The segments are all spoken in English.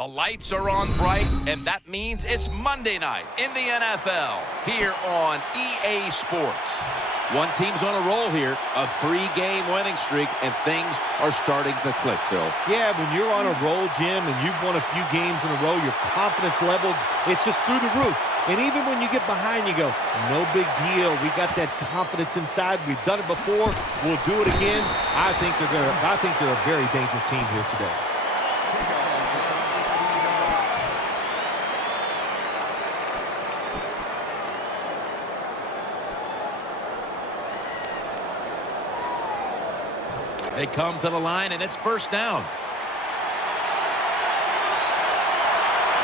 The lights are on bright, and that means it's Monday night in the NFL here on EA Sports. One team's on a roll here, a 3-game winning streak, and things are starting to click, Phil. Yeah, when you're on a roll, Jim, and you've won a few games in a row, your confidence level, it's just through the roof. And even when you get behind, you go, no big deal. We got that confidence inside. We've done it before. We'll do it again. I think they're a very dangerous team here today. They come to the line, and it's first down.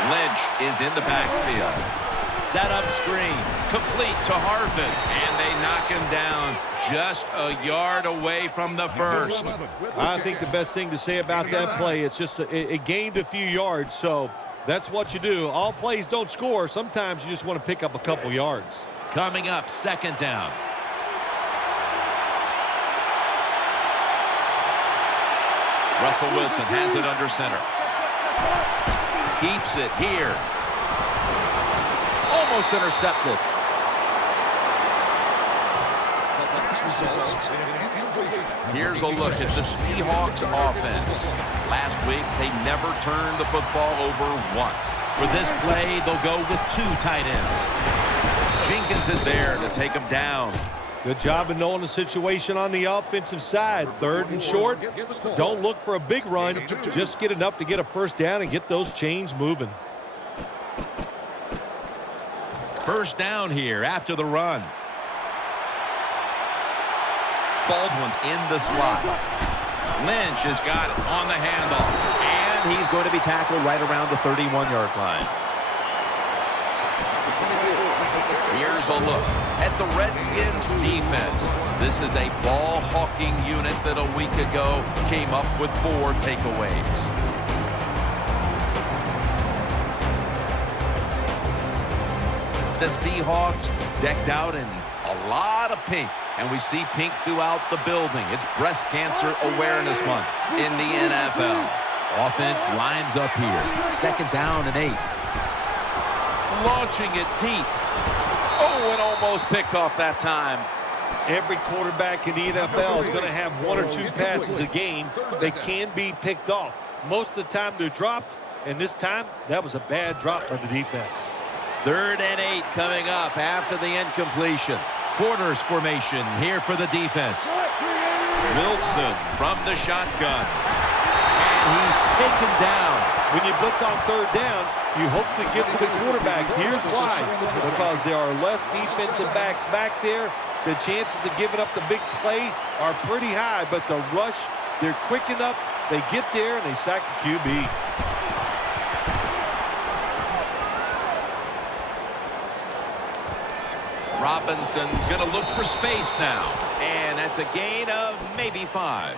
Lynch is in the backfield. Set up screen. Complete to Harvin. And they knock him down just a yard away from the first. I think the best thing to say about that play, it's just it gained a few yards, so that's what you do. All plays don't score. Sometimes you just want to pick up a couple yards. Coming up, second down. Russell Wilson has it under center. Keeps it here. Almost intercepted. Here's a look at the Seahawks offense. Last week, they never turned the football over once. For this play, they'll go with 2 tight ends. Jenkins is there to take him down. Good job of knowing the situation on the offensive side. 3rd and short. Don't look for a big run. Just get enough to get a first down and get those chains moving. First down here after the run. Baldwin's in the slot. Lynch has got it on the handoff. And he's going to be tackled right around the 31-yard line. Here's a look at the Redskins defense. This is a ball-hawking unit that a week ago came up with 4 takeaways. The Seahawks decked out in a lot of pink, and we see pink throughout the building. It's Breast Cancer Awareness Month in the NFL. Offense lines up here. Second down and 8. Launching it deep. Oh, and almost picked off that time. Every quarterback in the NFL is going to have 1 or 2 passes a game that can be picked off. Most of the time they're dropped, and this time that was a bad drop by the defense. 3rd and 8 coming up after the incompletion. Quarters formation here for the defense. Wilson from the shotgun. And he's taken down. When you blitz on 3rd down, you hope to get to the quarterback. Here's why. Because there are less defensive backs back there. The chances of giving up the big play are pretty high, but the rush, they're quick enough. They get there, and they sack the QB. Robinson's going to look for space now. And that's a gain of maybe 5.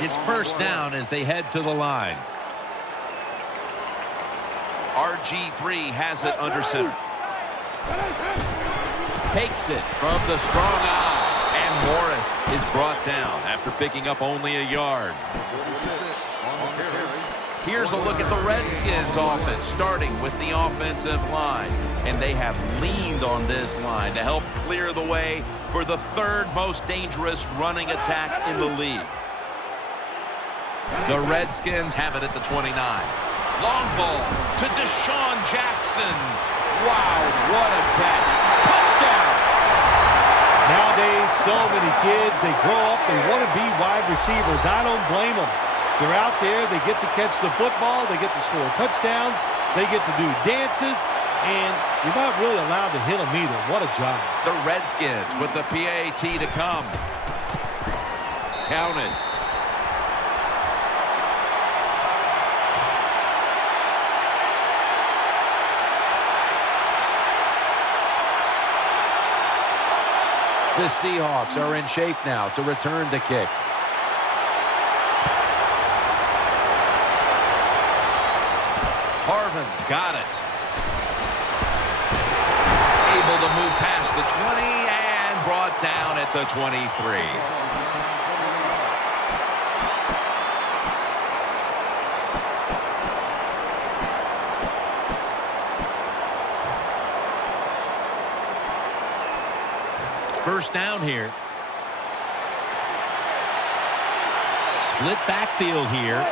It's first down as they head to the line. RG3 has it under center. Takes it from the strong eye. And Morris is brought down after picking up only a yard. Here's a look at the Redskins offense, starting with the offensive line. And they have leaned on this line to help clear the way for the 3rd most dangerous running attack in the league. The Redskins have it at the 29. Long ball to Deshaun Jackson. Wow, what a catch. Touchdown. Nowadays, so many kids, they grow up, they want to be wide receivers. I don't blame them. They're out there, they get to catch the football, they get to score touchdowns, they get to do dances, and you're not really allowed to hit them either. What a job. The Redskins with the PAT to come. Counted. The Seahawks are in shape now to return the kick. Harvin's got it. Able to move past the 20 and brought down at the 23. first down here. Split backfield here.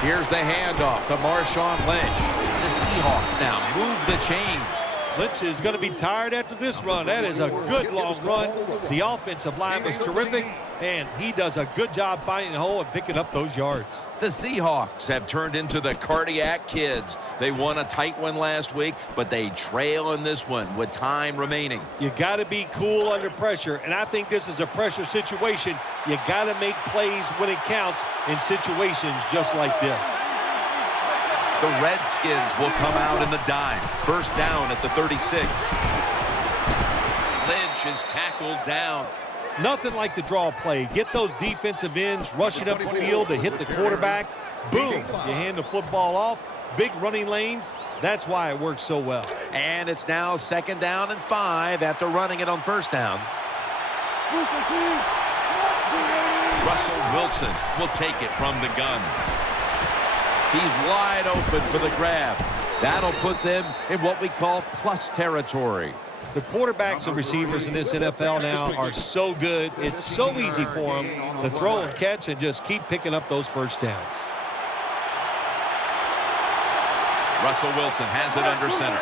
Here's the handoff to Marshawn Lynch. The Seahawks now move the chains. Lynch is going to be tired after this run. That is a good long run. The offensive line was terrific, and he does a good job finding the hole and picking up those yards. The Seahawks have turned into the cardiac kids. They won a tight one last week, but they trail in this one with time remaining. You got to be cool under pressure, and I think this is a pressure situation. You got to make plays when it counts in situations just like this. The Redskins will come out in the dime. First down at the 36. Lynch is tackled down. Nothing like the draw play. Get those defensive ends rushing up the field to hit the quarterback. Boom, you hand the football off. Big running lanes. That's why it works so well. And it's now 2nd down and 5 after running it on first down. Russell Wilson will take it from the gun. He's wide open for the grab. That'll put them in what we call plus territory. The quarterbacks and receivers in this NFL now are so good. It's so easy for them to throw and catch and just keep picking up those first downs. Russell Wilson has it under center.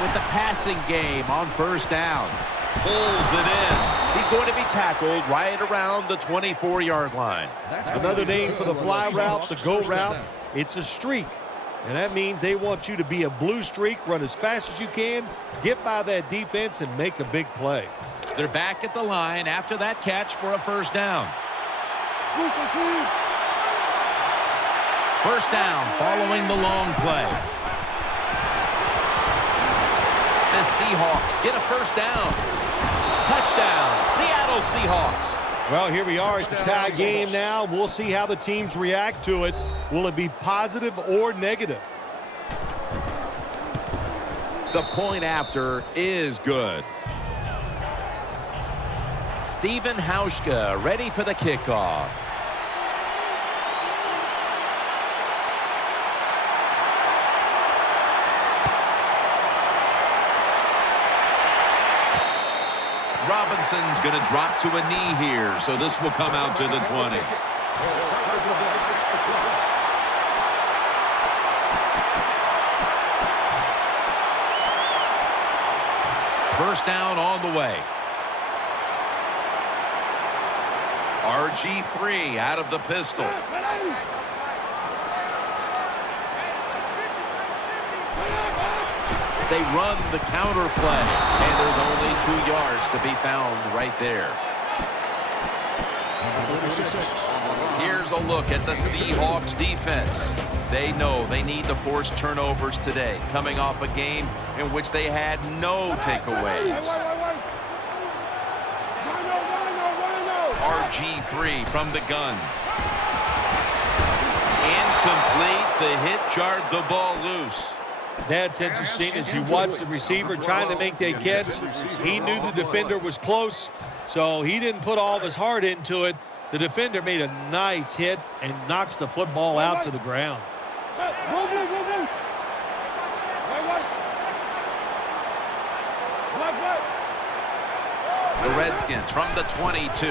With the passing game on first down. Pulls it in. He's going to be tackled right around the 24-yard line. Another name for the fly route, the go route. It's a streak. And that means they want you to be a blue streak, run as fast as you can, get by that defense, and make a big play. They're back at the line after that catch for a first down. First down following the long play. The Seahawks get a first down. Touchdown, Seattle Seahawks. Well, here we are. It's a tie game now. We'll see how the teams react to it. Will it be positive or negative? The point after is good. Steven Hauschka ready for the kickoff. Robinson's going to drop to a knee here, so this will come out to the 20. First down on the way. RG3 out of the pistol. They run the counter play, and there's only 2 yards to be found right there. Here's a look at the Seahawks defense. They know they need to force turnovers today, coming off a game in which they had no takeaways. RG3 from the gun. Incomplete. The hit jarred the ball loose. That's interesting. As you watch the receiver trying to make that catch, he knew the defender was close, so he didn't put all of his heart into it. The defender made a nice hit and knocks the football out to the ground. The Redskins from the 22.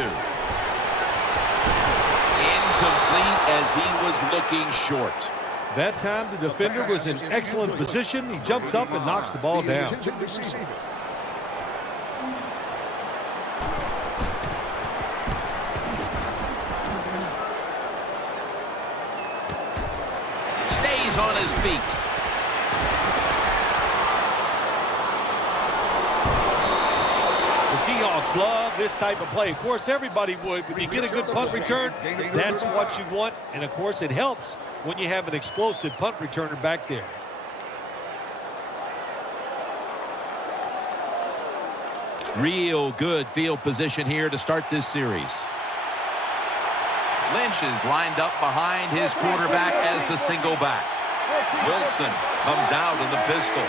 Incomplete as he was looking short. That time the defender was in excellent position. He jumps up and knocks the ball down. Stays on his feet. The Seahawks love this type of play. Of course, everybody would. When you get a good punt return, that's what you want. And, of course, it helps when you have an explosive punt returner back there. Real good field position here to start this series. Lynch is lined up behind his quarterback as the single back. Wilson comes out in the pistol.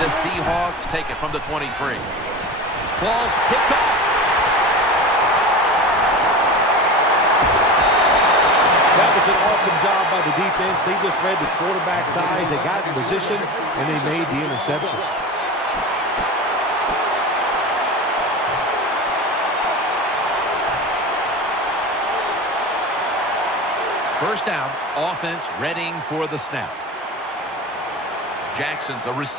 the Seahawks take it from the 23. Ball's picked off. That was an awesome job by the defense. They just read the quarterback's eyes. They got in position, and they made the interception. First down, offense readying for the snap. Jackson's a receiver.